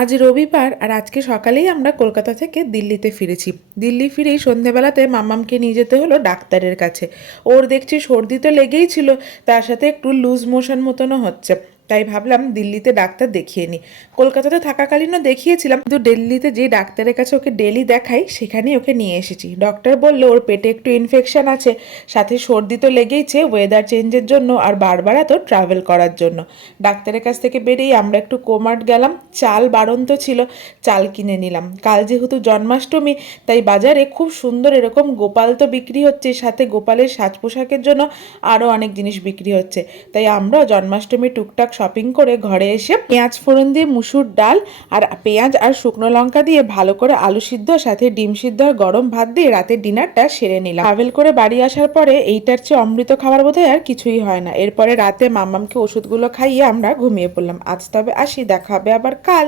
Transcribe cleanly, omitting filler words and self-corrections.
আজ রবিবার আর আজকে সকালেই আমরা কলকাতা থেকে দিল্লিতে ফিরেছি। দিল্লি ফিরেই সন্ধেবেলাতে মাম্মামকে নিয়ে যেতে হলো ডাক্তারের কাছে। ওর দেখছি সর্দি তো লেগেই ছিল, তার সাথে একটু লুজ মোশন মতনও হচ্ছে। তাই ভাবলাম দিল্লিতে ডাক্তার দেখিয়ে নিই। কলকাতাতে থাকাকালীনও দেখিয়েছিলাম, কিন্তু দিল্লিতে যে ডাক্তারের কাছে ওকে ডেলি দেখাই সেখানেই ওকে নিয়ে এসেছি। ডক্টর বললো ওর পেটে একটু ইনফেকশন আছে, সাথে সর্দি তো লেগেইছে ওয়েদার চেঞ্জের জন্য আর বারবার এত ট্রাভেল করার জন্য। ডাক্তারের কাছ থেকে বেরিয়ে আমরা একটু কোমার্ট গেলাম। চাল বাড়ন্ত ছিল, চাল কিনে নিলাম। কাল যেহেতু জন্মাষ্টমী, তাই বাজারে খুব সুন্দর এরকম গোপাল তো বিক্রি হচ্ছে, সাথে গোপালের সাজ পোশাকের জন্য আরও অনেক জিনিস বিক্রি হচ্ছে। তাই আমরাও জন্মাষ্টমী টুকটাক শপিং করে ঘরে এসে পেঁয়াজ ফোড়ন দিয়ে মুসুর ডাল আর পেঁয়াজ আর শুকনো লঙ্কা দিয়ে ভালো করে আলু সিদ্ধ, সাথে ডিম সিদ্ধ আর গরম ভাত দিয়ে রাতের ডিনারটা সেরে নিলাম। ট্রাভেল করে বাড়ি আসার পরে এইটার চেয়ে অমৃত খাবার বোধহয় আর কিছুই হয় না। এরপরে রাতে মাম্মামকে ওষুধগুলো খাইয়ে আমরা ঘুমিয়ে পড়লাম। আজ তবে আসি, দেখা হবে আবার কাল।